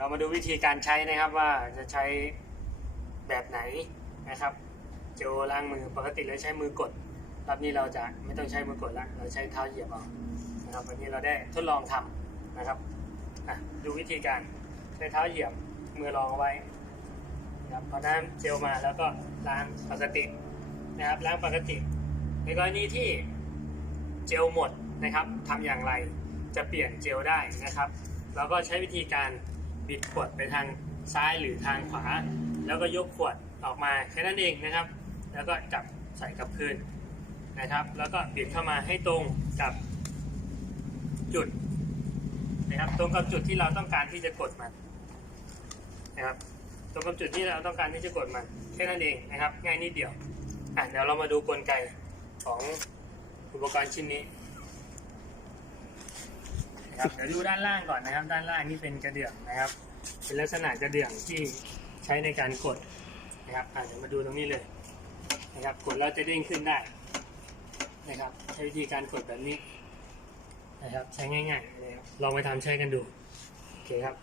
เรามาดูวิธีการใช้นะครับว่าจะใช้แบบไหนนะครับเจลล้างมือปกติเราใช้มือกดรอบนี้เราจะไม่ต้องใช้มือกดและเราใช้เท้าเหยียบเอานะครับวันนี้เราได้ทดลองทำนะครับดูวิธีการใช้เท้าเหยียบมือรองเอาไว้นะครับพอน้ำเจลมาแล้วก็ล้างปกตินะครับล้างปกติ ในกรณีที่เจลหมดนะครับทำอย่างไรจะเปลี่ยนเจลได้นะครับ เราก็ใช้วิธีการ บิดขวดไปทางซ้ายหรือทางขวา แล้วก็ยกขวดออกมาแค่นั้นเองนะครับ แล้วก็จับใส่กลับคืนนะครับ แล้วก็บิดเข้ามาให้ตรงกับจุดนะครับตรงกับจุดที่เราต้องการที่จะกดมันนะครับตรงกับจุดที่เราต้องการที่จะกดมันแค่นั้นเองนะครับ ง่ายนิดเดียวอะเดี๋ยวเรามาดูกลไกของอุปกรณ์ชิ้นนี้ นะครับเดี๋ยวดูด้านล่างก่อนนะครับ ด้านล่างนี่เป็นกระเดื่องนะครับ เป็นลักษณะกระเดื่องที่ใช้ในการกดนะครับอะเดี๋ยวมาดูตรงนี้เลยนะครับ กดแล้วจะเด้งขึ้นได้นะครับใช้วิธีการกดแบบนี้นะครับ ใช้ง่ายๆนะครับลองไปทำใช้กันดูโอเคครับ